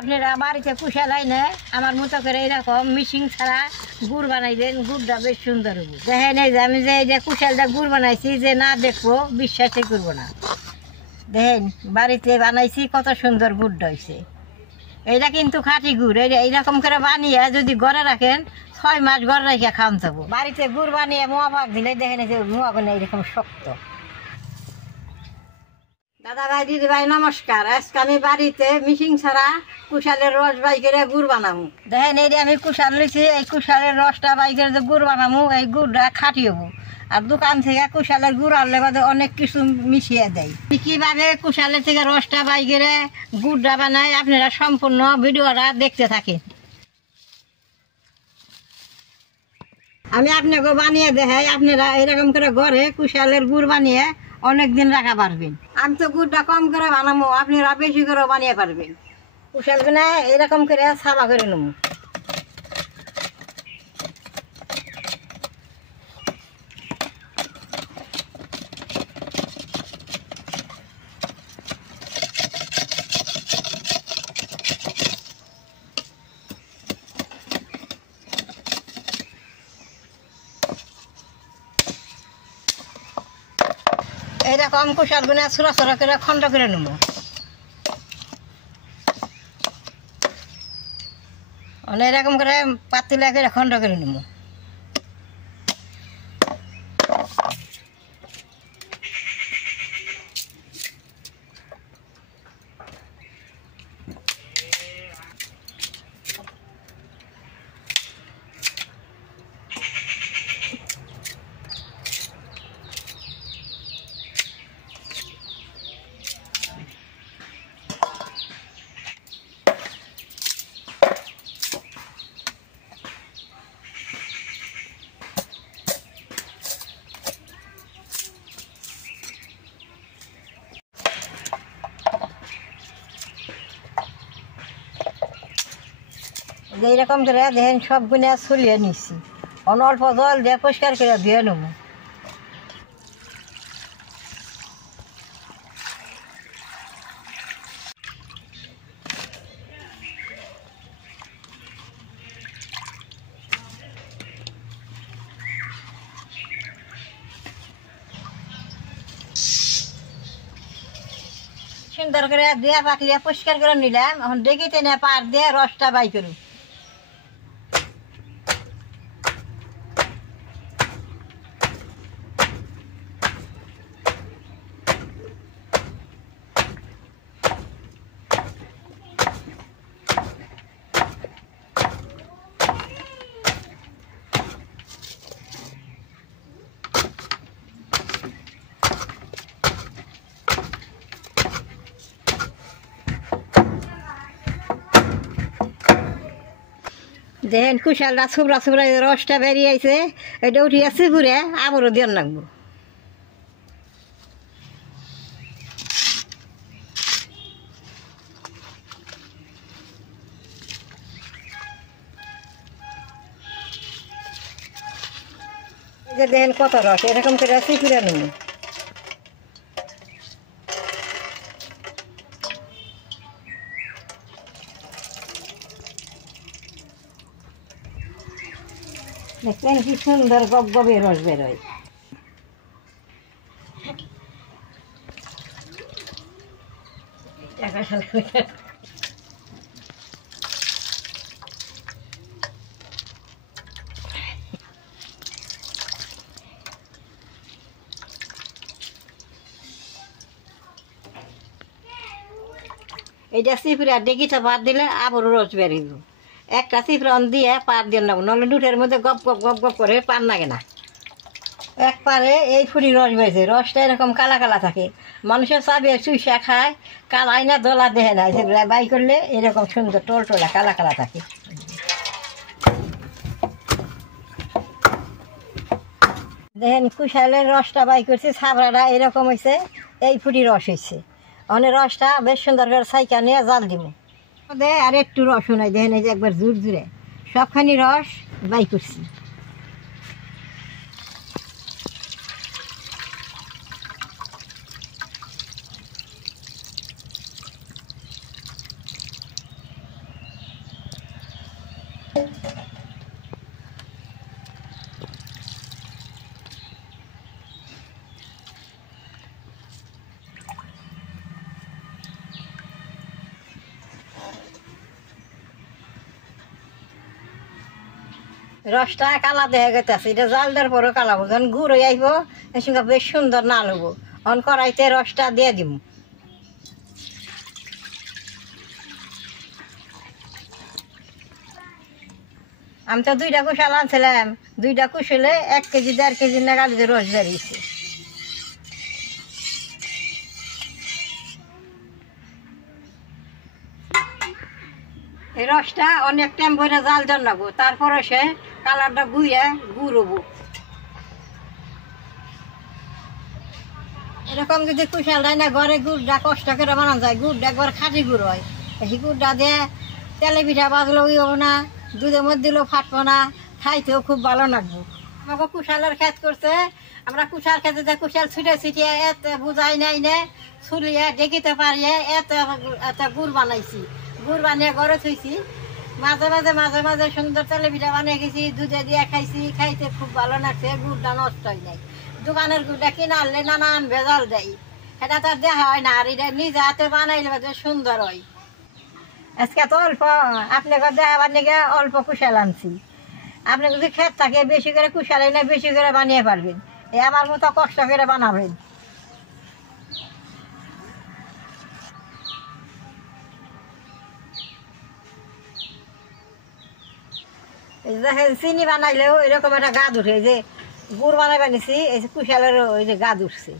আপনারা বাড়িতে কুশালাই না আমার মতো করে এরকম মিশিং ছাড়া গুড় বানাইলেন, গুড়টা বেশ সুন্দর হবো। দেখেন এই যে আমি যে কুশালটা গুড় বানাইছি, যে না দেখবো বিশ্বাসই করবো না। দেখেন বাড়িতে বানাইছি, কত সুন্দর গুড়টা হয়েছে। এইটা কিন্তু খাঁটি গুড়। এইরকম করে বানিয়ে যদি ঘরে রাখেন 6 মাস ঘরে রেখে খাওয়ান যাবো। বাড়িতে গুড় বানিয়ে মোয়া ভাগ দিলে দেখেন এই যে মোয়াগুলো এইরকম শক্ত। দাদা ভাই, দিদি ভাই, নমস্কার। আজকে আমি বাড়িতে মিশিং ছাড়া কুশালের রস বাই করে গুড় বানাবো। দেখেন এই যে আমি কুশাল লিছি, এই কুশালের রসটা বাই করে যে গুড় বানাবো, এই গুড়টা খাঁটি হবো। আর দোকান থেকে কুশালের গুড় আনলে বাদে অনেক কিছু মিশিয়ে দেয়। কিভাবে কুশালের থেকে রসটা বাই করে গুড়টা বানায় আপনারা সম্পূর্ণ ভিডিওটা দেখতে থাকেন। আমি আপনাকে বানিয়ে দেখাই, আপনারা এরকম করে ঘরে কুশালের গুড় বানিয়ে অনেক দিন রাখা পারবেন। আমি তো গুড়টা কম করে বানাবো, আপনারা বেশি করে বানিয়ে পারবেন। কুশালগুলো এরকম করে সাবা করে নেব। এরকম কুশালগুলো ছোড়া ছোড়া করে খন্ড করে নেব। এরকম করে পাতিলা করে খন্ড করে নেব। এইরকম করে দেখেন সবগুলো ছড়িয়ে নিচ্ছি। অল্প জল দিয়ে পরিষ্কার করে ধুয়ে নেব। সুন্দর করে দিয়ে পাকলিয়া পরিষ্কার করে নিলাম। এখন দেখিতে না পার দিয়ে রসটা বাই করুন। দেখেন কুশালটা ছুবড়া ছুবড়া রসটা বেরিয়ে আইছে, এটা উঠিয়ে চিপুরে আবারও দিয়ে রাখবো। দেখেন কত রস, এরকম করে চিপুরে নেব। দেখলেন কি সুন্দর গবগবে রস বেরোয়। এইটা চিপুরে ডেকিটা পাত দিলে আবার রস বেরিয়ে। একটা চিপড়ন দিয়ে পার দিয়ে নেবো, নাহলে দুধের মধ্যে গপ গপ গপ গপ করে পার লাগে না। একবারে এই ফুটি রস বেছে, রসটা এরকম কালা কালা থাকে। মানুষের চাবিয়ে চুইসা খায়, কালাই না দোলা দেহে না। সেগুলো বাই করলে এরকম সুন্দর টোল টোলা কালা কালা থাকে। দেখেন কুশালের রসটা বাই করছে, ছাবড়াটা এরকম হয়েছে, এই ফুটি রস হয়েছে। অনেক রসটা বেশ সুন্দর করে ছাইকা নিয়ে জাল দিব। আর একটু রস নাই, দেখেন এই যে একবার জোর জুড়ে সবখানি রস বাই করছি। রসটা কালা দেখা গেছে, এটা জাল দেওয়ার পরে কালাবো, যখন গুড় হয়ে আইব এর সঙ্গে বেশ সুন্দর না লবো, অন কড়াইতে রসটা দিয়ে দিব। আমি তো 2টা কুশাল আনছিলাম, 2টা কুশলে 1 কেজি 1.5 কেজি নাগাদ রস বেরিয়েছে। এই রসটা অনেক টাইম ধরে জাল দেন লাগবো, তারপরে সে কালারটা গুইয়ে গুড় হবো। এরকম যদি কুশাল দেয় না ঘরে গুড়টা কষ্ট করে বানানো যায়, গুড়টা একবার খাঁটি গুড় হয়। এই গুড়টা দিয়ে তেলে পিঠা বাজলেও হবো না, দুধের মধ্যে দিলেও ফাটবো না, খাইতেও খুব ভালো লাগবো। আমাকে কুশালের খেত করছে, আমরা কুশাল খেতে যে কুশাল ছুটে ছিটিয়ে এত বুঝাই নাই নে ছুলিয়ে ডেকিতে পারিয়ে এত এত গুড় বানাইছি। গুড় বানিয়ে ঘরে থুইছি, মাঝে মাঝে মাঝে মাঝে সুন্দর তেলে পিঠা বানিয়ে গেছি, দুধে দিয়ে খাইছি, খাইতে খুব ভালো লাগছে। গুড়টা নষ্ট হয় নাই, দোকানের গুড়টা কিনে আনলে নানান ভেজাল দেয়, সেটা তো আর দেখা হয় না। আর এটা নিজে হাতে বানাইলে সুন্দর হয়। আজকে তো অল্প আপনাকে দেখাবার নিকে অল্প কুশাল আনছি। আপনি যদি ক্ষেত থাকে বেশি করে কুশাল এনে বেশি করে বানিয়ে পারবেন, এই আমার মতো কষ্ট করে বানাবেন। দেখেন চিনি বানাইলেও এরকম একটা গাদ উঠে, যে গুড় বানাই বানিয়েছি এই যে কুশালের ওই যে গাদ উঠছে,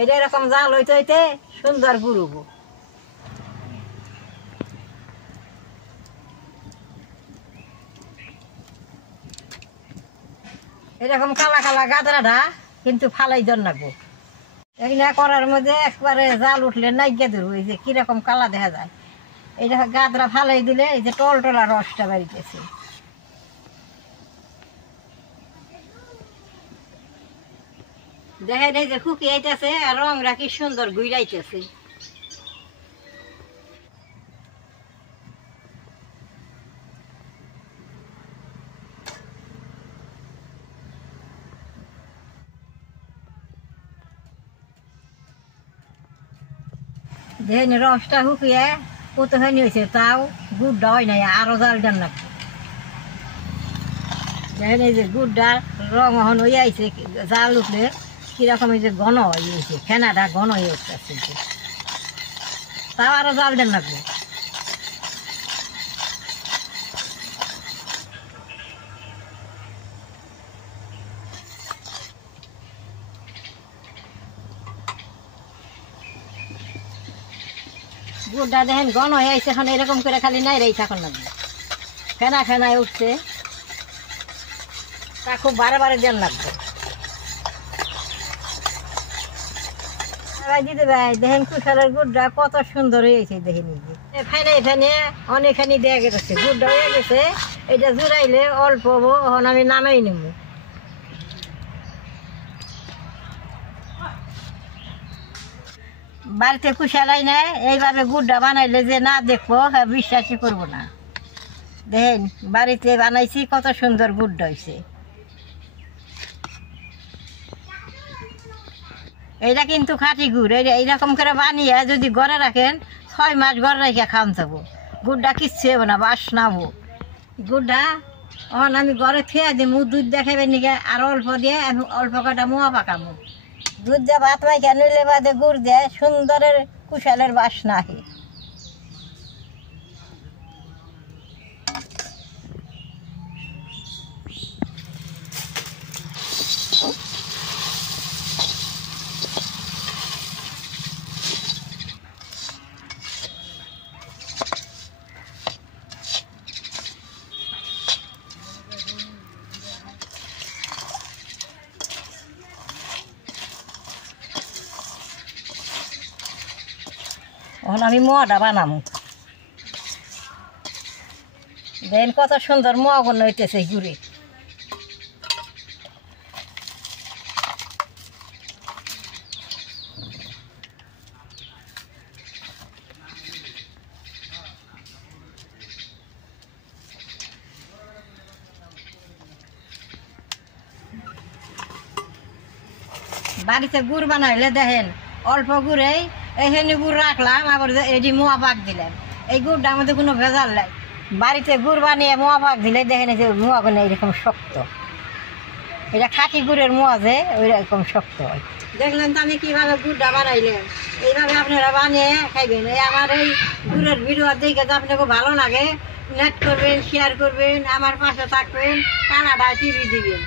এটা এরকম জাল হইতে হইতে সুন্দর গুড় হবো। এরকম কালা কালা গাদরাটা কিন্তু ফালাই জন লাগবো। এগুলা করার মধ্যে একবারে জাল উঠলে নাইগিয়া ধরবো, এই যে কিরকম কালা দেখা যায়। এইটা গাদরা ফালাই দিলে এই যে টলটলা রসটা বেরিয়েছে। দেখেন এই যে শুকিয়ে আইতেছে আর রংটা কি সুন্দর ঘুরাইতেছে। দেখেন রসটা শুকিয়ে কতখানি হয়েছে, তাও গুড়টা হয় নাই, আরো জাল দেন না। দেখেন এই যে গুড়টার রং এখন হয়ে আইছে, জাল উঠলে কিরকম এই যে ঘন হয়ে গেছে, ফেনাটা ঘন হয়ে উঠতেছে, তাও আরো জাল দেন লাগবে। গুড়টা দেখেন ঘন হয়ে আইছে, এখন এরকম করে খালি নাই রেই থাকুন লাগবে, ফেনা ফেনায় উঠছে, তা খুব বারে বারে দেন লাগবে। দিতে ভাই দেখেন কুশালের গুড়টা কত সুন্দর হয়েছে, দেখেন ফেনে ফেনে অনেকখানি দেয়া গেছে, গুড়টা হয়ে গেছে। এটা জুড়াইলে অল্প হবো, এখন আমি নামাই নেব। বাড়িতে কুশালাই নাই এইভাবে গুড়টা বানাইলে যে না দেখবো বিশ্বাসই করবো না। দেখেন বাড়িতে বানাইছি কত সুন্দর গুড়টা হয়েছে। এইটা কিন্তু খাঁটি গুড়, এইরকম করে বানিয়ে যদি ঘরে রাখেন 6 মাস ঘরে রেখে খাওয়ান যাবো, গুড়টা কিচ্ছু হবো না, বাসনা হবো। গুড়টা এখন আমি ঘরে খেয়ে দিব, দুধ দেখাবে নিকে আর অল্প দিয়ে আমি অল্প কটা মোয়া পাকাবো। দুধ দিয়ে ভাত মাইকা নইলে বাদে গুড় দিয়ে সুন্দরের কুশালের বাসনা আহে। এখন আমি মোয়াটা বানাবো। দেখেন কত সুন্দর মোয়া বন্য হইতেছে গুড়ে। বাড়িতে গুড় বানাইলে দেখেন অল্প গুড়েই এইখানে গুড় রাখলাম, আবার এটি মোয়া পাক দিলাম। এই গুড়টার মধ্যে কোনো ভেজাল নাই। বাড়িতে গুড় বানিয়ে মোয়া পাক দিলে দেখেন যে মোয়াগুলো এরকম শক্ত, এটা খাঁটি গুড়ের মোয়া যে ওই রকম শক্ত হয়। দেখলেন তো আমি কীভাবে গুড়টা বানাইলেন, এইভাবে আপনারা বানিয়ে খাইবেন। এই আমার এই গুড়ের ভিডিও দেখে তো আপনাকে ভালো লাগে, নেট করবেন, শেয়ার করবেন, আমার পাশে থাকবেন, কানাডা টিভি দিবেন।